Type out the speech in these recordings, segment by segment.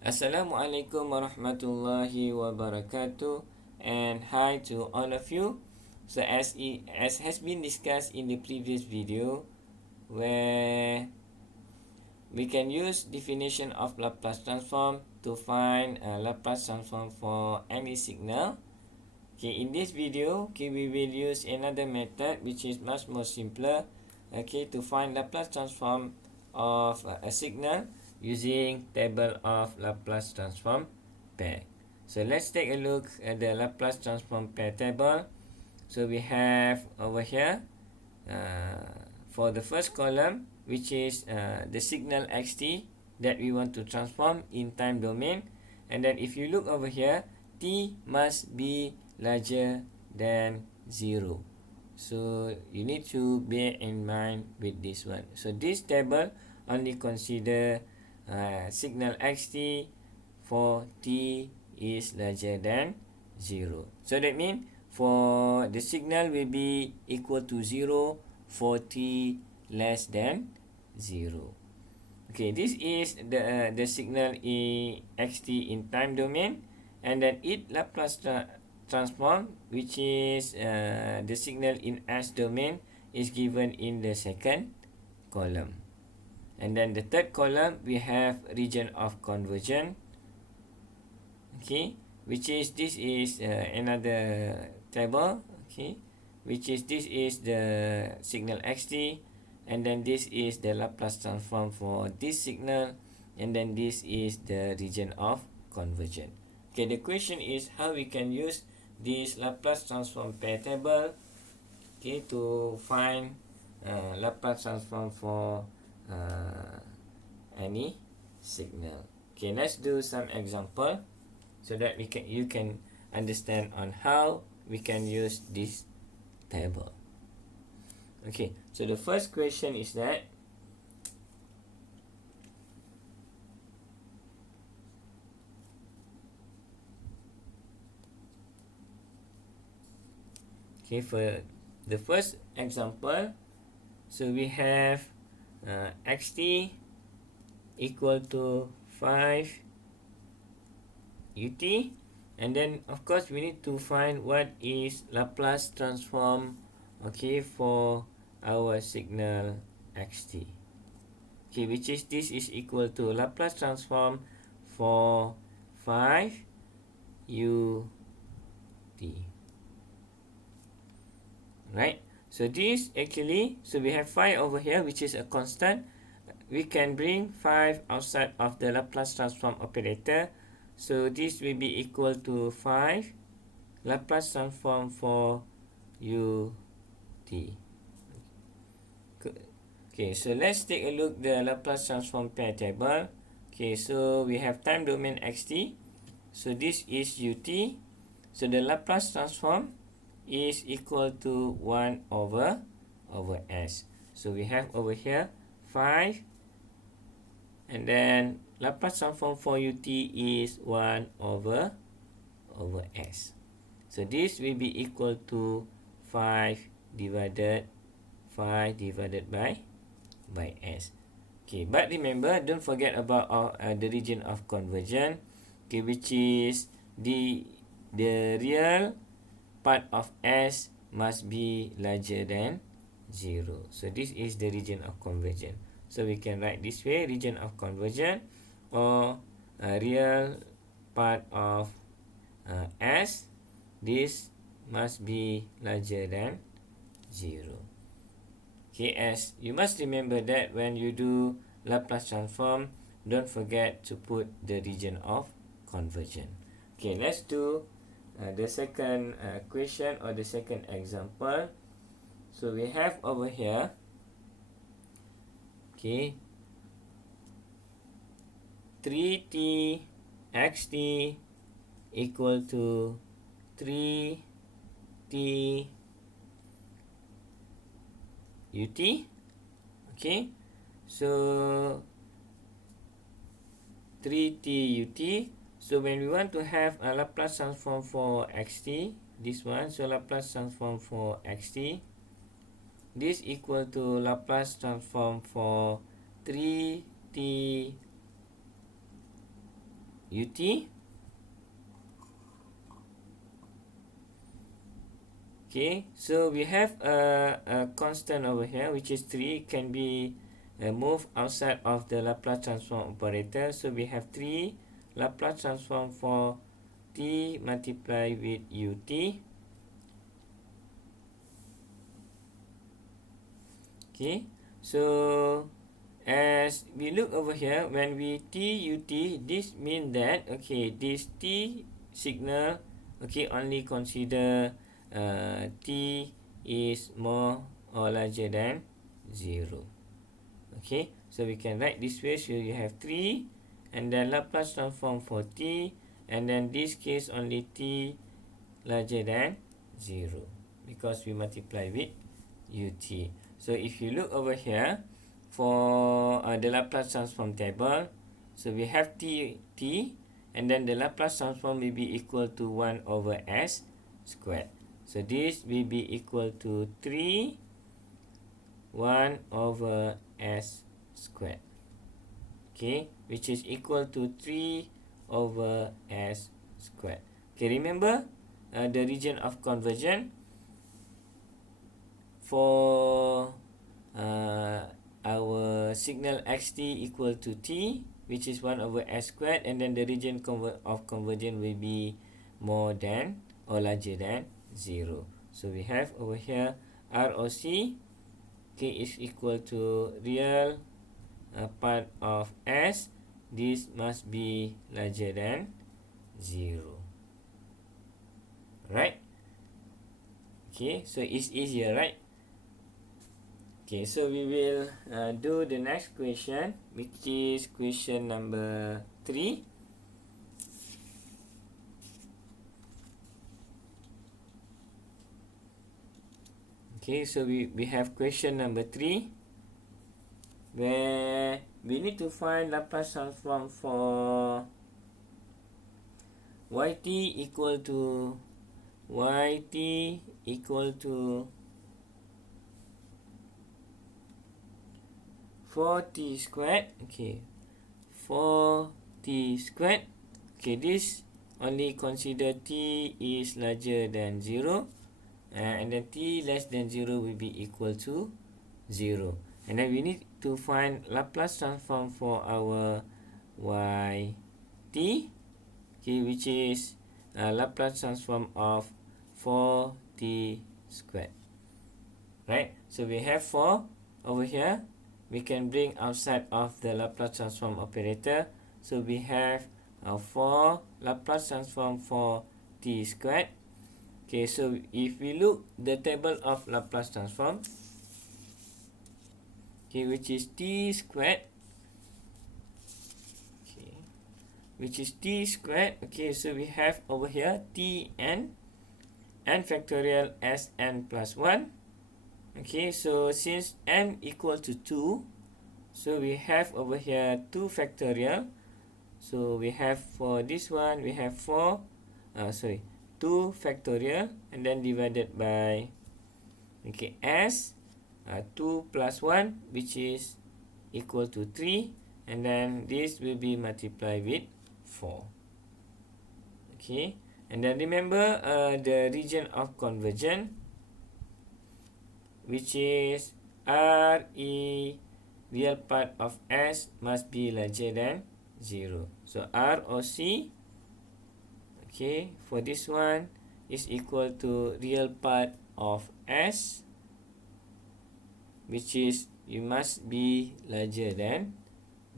Assalamualaikum warahmatullahi wabarakatuh, and hi to all of you. So as has been discussed in the previous video, where we can use definition of Laplace transform to find a Laplace transform for any signal. Okay, in this video, we will use another method which is much more simpler, to find Laplace transform of a signal using table of Laplace transform pair. So let's take a look at the Laplace transform pair table. So we have over here, for the first column, which is the signal xt that we want to transform in time domain. And then if you look over here, t must be larger than 0. So you need to bear in mind with this one. So this table only consider signal xt for t is larger than 0. So that means for the signal will be equal to 0 for t less than 0. Okay, this is the signal in xt in time domain, and then its Laplace transform, which is the signal in s domain, is given in the second column. And then the third column, we have region of convergence. Okay, which is this is another table. Okay, which is this is the signal xt, and then this is the Laplace transform for this signal, and then this is the region of convergence. Okay, the question is how we can use this Laplace transform pair table, okay, to find Laplace transform for any signal. Okay, let's do some example so that you can understand on how we can use this table. Okay, so the first question is that okay, for the first example, so we have xt equal to 5 ut, and then of course we need to find what is Laplace transform, okay, for our signal xt. Okay, which is this is equal to Laplace transform for 5 ut. Right? So this actually, so we have 5 over here, which is a constant. We can bring 5 outside of the Laplace transform operator. So this will be equal to 5 Laplace transform for ut. Okay, so let's take a look the Laplace transform pair table. Okay, so we have time domain xt. So this is ut. So the Laplace transform is equal to 1 over s. So we have over here 5, and then Laplace transform for ut is 1 over s. So this will be equal to 5 divided by s. Okay, but remember, don't forget about the region of convergence, okay, which is the real part of s must be larger than 0. So this is the region of convergence. So we can write this way, region of convergence, or real part of s, this must be larger than 0. Okay, as you must remember that when you do Laplace transform, don't forget to put the region of convergence. Okay, let's do the second question, or the second example. So we have over here, okay, 3t xt equal to 3t ut. Okay, so 3t ut. So when we want to have a Laplace transform for xt, this one, so Laplace transform for xt, this equal to Laplace transform for 3t ut. Okay, so we have a constant over here which is 3, can be moved outside of the Laplace transform operator. So we have 3 Laplace transform for t multiplied with ut. Okay, so as we look over here, when we t ut, this means that okay, this t signal okay only consider t is more or larger than 0. Okay, so we can write this way. So you have 3 and then Laplace transform for t, and then this case only t larger than 0 because we multiply with ut. So if you look over here for the Laplace transform table, so we have t and then the Laplace transform will be equal to 1 over s squared. So this will be equal to 3 1 over s squared. Okay, which is equal to 3 over s squared. Okay, remember the region of conversion for our signal xt equal to t, which is 1 over s squared, and then the region of conversion will be more than or larger than 0. So we have over here ROC okay, is equal to real part of s. This must be larger than 0. Right? Okay, so it's easier, right? Okay, so we will do the next question, which is question number 3. Okay, so we have question number 3, where we need to find Laplace transform for yt equal to 4t squared. Okay, 4t squared. Okay, this only consider t is larger than 0, and then t less than 0 will be equal to 0. And then we need to find Laplace transform for our yt, okay, which is Laplace transform of 4t squared. Right? So we have 4 over here. We can bring outside of the Laplace transform operator. So we have 4 Laplace transform for t squared. Okay, so if we look the table of Laplace transform, okay, which is t squared, okay, which is t squared. Okay, so we have over here t n factorial s n plus 1. Okay, so since n equal to 2, so we have over here 2 factorial. So we have for this one, we have 2 factorial, and then divided by, okay, s 2 plus 1, which is equal to 3, and then this will be multiplied with 4. Okay, and then remember the region of conversion, which is RE real part of s must be larger than 0. So ROC, okay, for this one is equal to real part of s, which is you must be larger than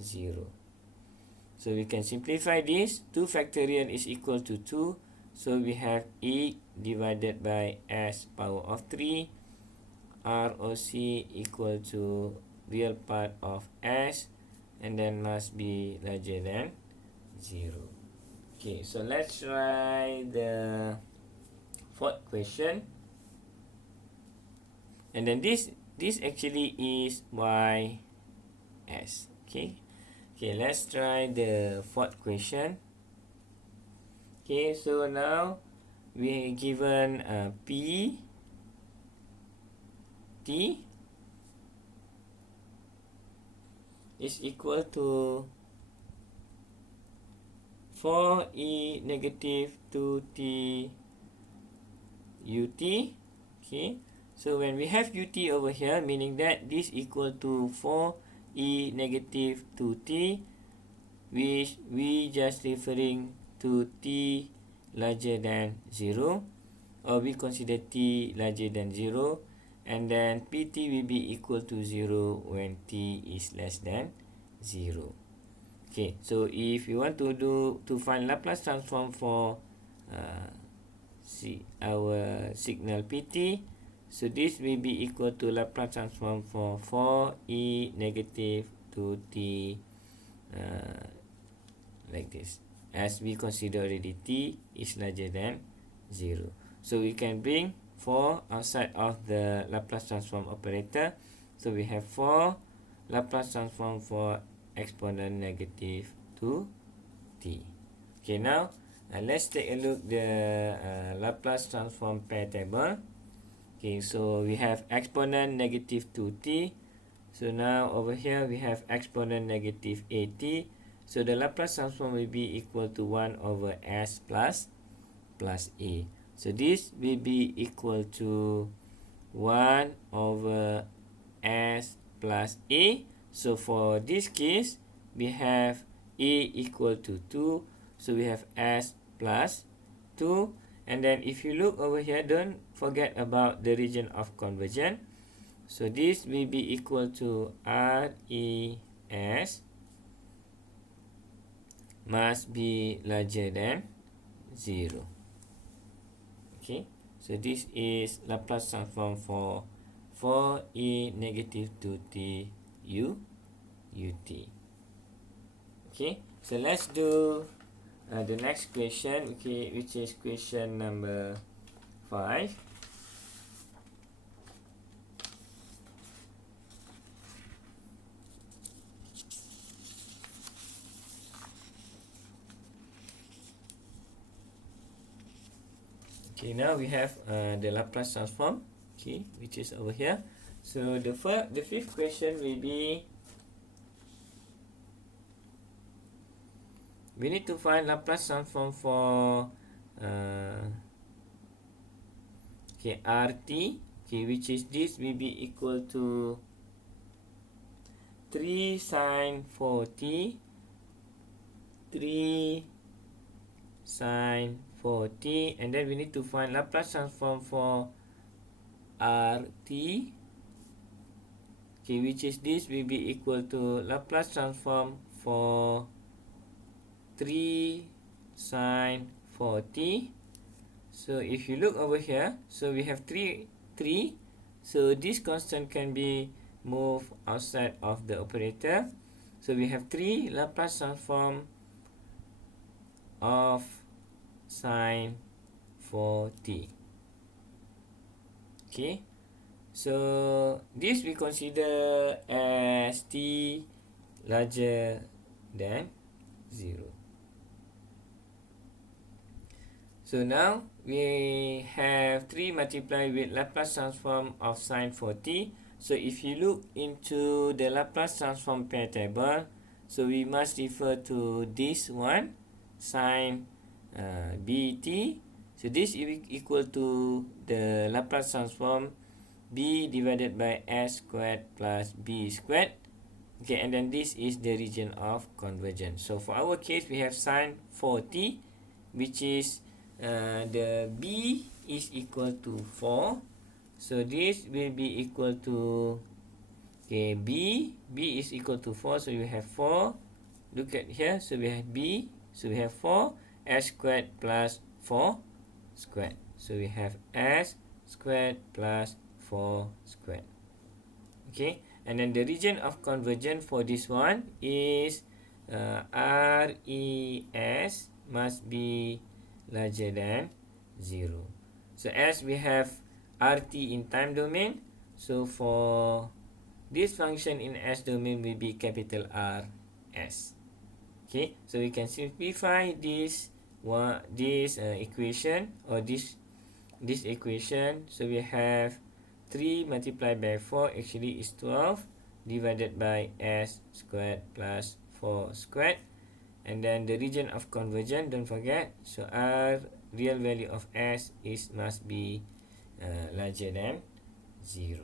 0. So we can simplify this. 2 factorial is equal to 2. So we have E divided by s power of 3. ROC equal to real part of s, and then must be larger than 0. Okay, so let's try the fourth question. And then this actually is ys. Okay, let's try the fourth question. Okay, so now we given p t is equal to 4e negative 2t ut. Okay, so when we have ut over here, meaning that this equal to 4e negative 2t, which we just referring to t larger than 0, or we consider t larger than 0, and then pt will be equal to 0 when t is less than 0. Okay, so if you want to find Laplace transform for our signal pt, so this will be equal to Laplace transform for 4e negative 2t like this, as we consider already t is larger than 0. So we can bring 4 outside of the Laplace transform operator. So we have 4 Laplace transform for exponent negative 2t. Okay, now let's take a look the Laplace transform pair table. Okay, so we have exponent negative 2t. So now over here we have exponent negative at. So the Laplace transform will be equal to 1 over s plus a. So this will be equal to 1 over s plus a. So for this case, we have a equal to 2. So we have s plus 2. And then if you look over here, don't forget about the region of convergence. So this will be equal to RES must be larger than 0. Okay, so this is Laplace transform for 4e negative 2t ut. Okay, so let's do the next question, okay, which is question number 5. Okay, now we have the Laplace transform, okay, which is over here. So the fifth question will be, we need to find Laplace transform for okay, RT, okay, which is this will be equal to 3 sine 4t, 3 sine 4t, and then we need to find Laplace transform for RT, okay, which is this will be equal to Laplace transform for 3 sine 4t. So if you look over here, so we have 3, so this constant can be moved outside of the operator. So we have 3 Laplace transform of sine 4t. Okay, so this we consider as t larger than 0. So now we have 3 multiplied with Laplace transform of sine 4t. So if you look into the Laplace transform pair table, so we must refer to this one, sine bt. So this is equal to the Laplace transform b divided by s squared plus b squared. Okay, and then this is the region of convergence. So for our case, we have sine 4t, which is the b is equal to 4. So this will be equal to, okay, b is equal to 4. So we have 4. Look at here. So we have b. So we have 4 s squared plus 4 squared. So we have s squared plus 4 squared. Okay, and then the region of convergence for this one is RES must be larger than 0. So as we have RT in time domain, so for this function in S domain will be capital RS. Okay, so we can simplify this equation, or this equation. So we have 3 multiplied by 4 actually is 12 divided by s squared plus 4 squared, and then the region of convergence, don't forget, so R real value of S is must be larger than 0.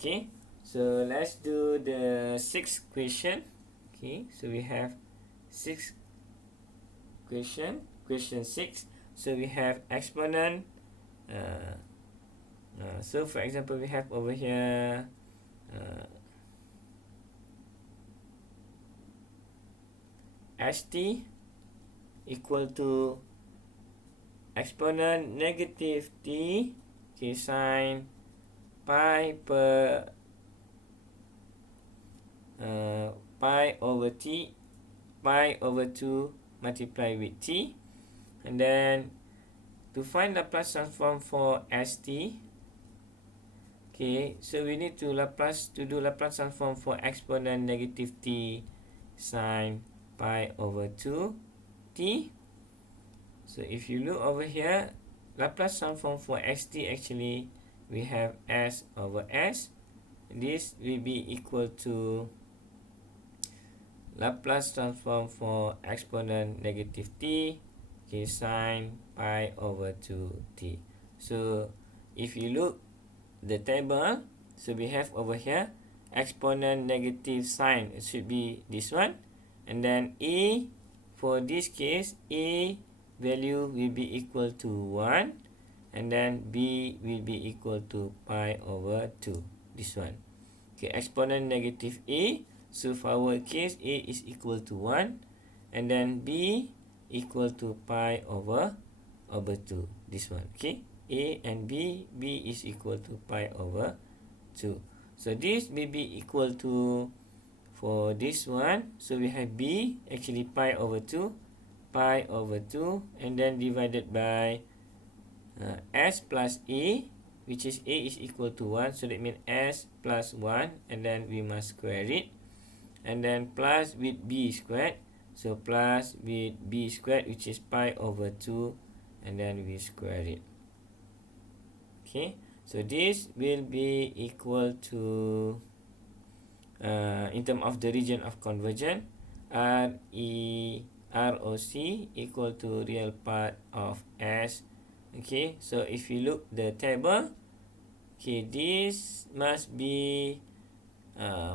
Okay, so let's do the sixth question. Okay, so we have six question 6. So we have exponent. So for example, we have over here st equal to exponent negative t, okay, sine pi per pi over t, pi over 2 multiplied with t. And then to find Laplace transform for st, okay, so we need to do Laplace transform for exponent negative t sine pi over 2 t. So if you look over here, Laplace transform for st, actually we have s over s. This will be equal to Laplace transform for exponent negative t, okay, sine pi over 2t. So if you look the table, so we have over here exponent negative sine, it should be this one, and then a, for this case, a value will be equal to 1, and then b will be equal to pi over 2, this one. Okay, exponent negative a, so for our case a is equal to 1, and then b equal to pi over 2, this one. Okay, a and b is equal to pi over 2. So this will be equal to, for this one, so we have b actually pi over 2, and then divided by s plus a, which is a is equal to 1, so that means s plus 1, and then we must square it, and then plus with b squared, so plus with b squared, which is pi over 2, and then we square it. Okay, so this will be equal to in terms of the region of convergence, ROC equal to real part of S. Okay, so if you look the table, okay, this must be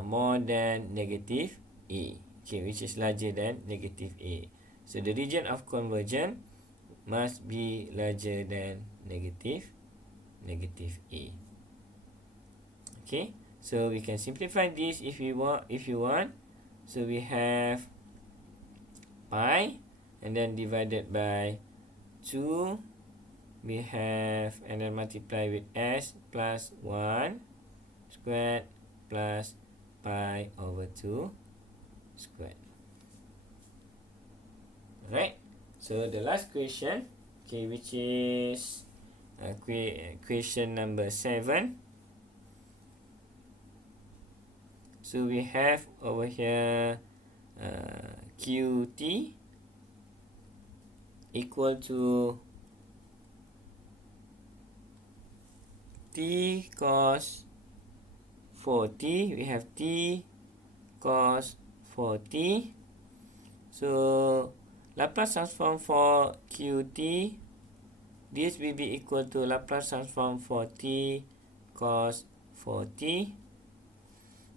more than negative A, okay, which is larger than negative A. So the region of convergence must be larger than negative A. Okay, so we can simplify this if you want. So we have pi, and then divided by 2, we have, and then multiply with s plus 1 squared plus pi over 2 squared. Alright, so the last question, okay, which is question number 7. So we have over here qt equal to t cos 4t. We have t cos 4t. So Laplace transform for qt, this will be equal to Laplace transform for t cos 4t.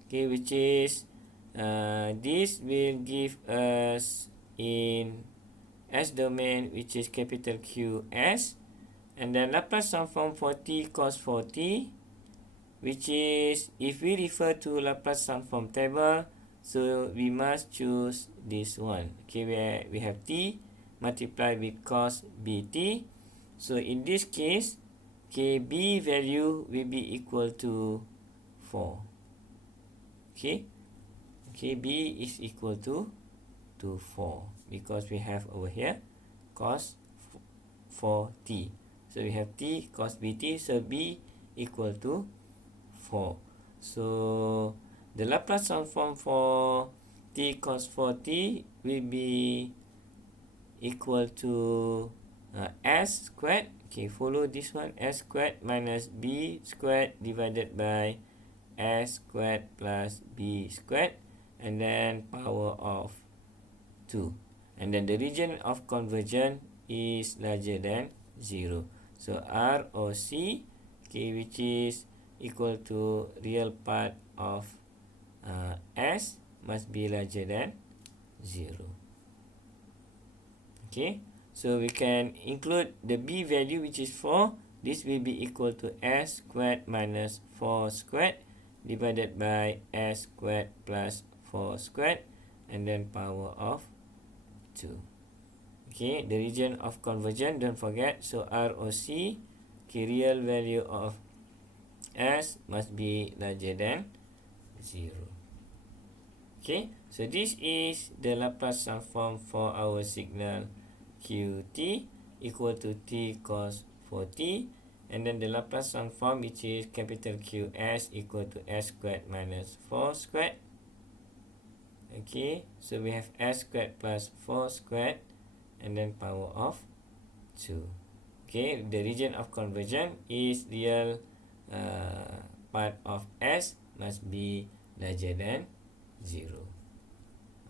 Okay, which is this will give us in S domain, which is capital QS, and then Laplace transform for t cos 4t, which is, if we refer to Laplace transform table, so we must choose this one. Okay, where we have t multiplied with cos bt. So in this case, okay, b value will be equal to 4. Okay, b is equal to 4 because we have over here cos 4t. So we have t cos bt, so b equal to 4. So the Laplace transform for t cos 4t will be equal to s squared. Okay, follow this one, s squared minus b squared divided by s squared plus b squared, and then power of 2. And then the region of convergence is larger than 0. So ROC, okay, which is equal to real part of S must be larger than 0. Okay, so we can include the B value, which is 4. This will be equal to S squared minus 4 squared divided by S squared plus 4 squared, and then power of 2. Okay, the region of convergence, don't forget, so ROC, okay, real value of S must be larger than 0. Okay, so this is the Laplace transform for our signal Qt equal to T cos 4t, and then the Laplace transform, which is capital Qs, equal to S squared minus 4 squared. Okay, so we have S squared plus 4 squared, and then power of 2. Okay, the region of convergence is real part of S must be larger than 0.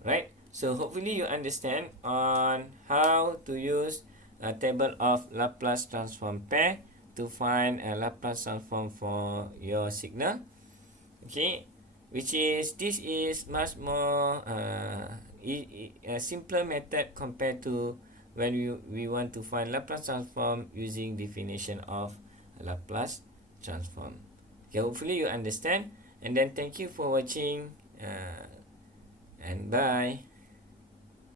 Right? So hopefully you understand on how to use a table of Laplace transform pair to find a Laplace transform for your signal. Okay, which is, this is much more a simpler method compared to when we want to find Laplace transform using definition of Laplace transform. Okay, hopefully you understand, and then thank you for watching and bye.